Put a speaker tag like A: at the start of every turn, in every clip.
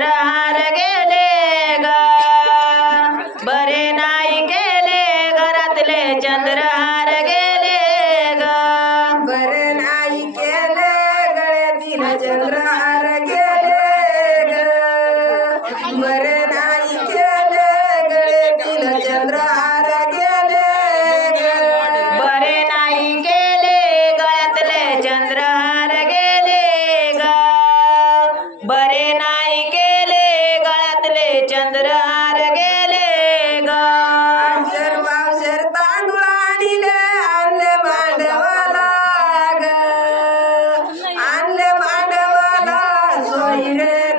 A: Ram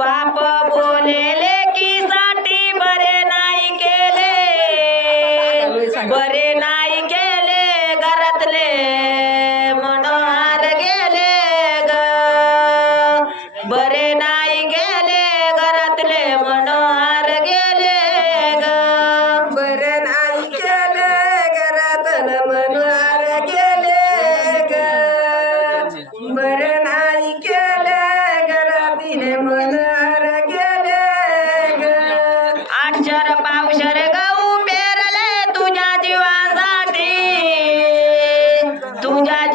B: बाप
A: बोलेले की साठी बरे नाही केले. बरे नाही केले घरातले मनोहार गेले ग. बरे नाही got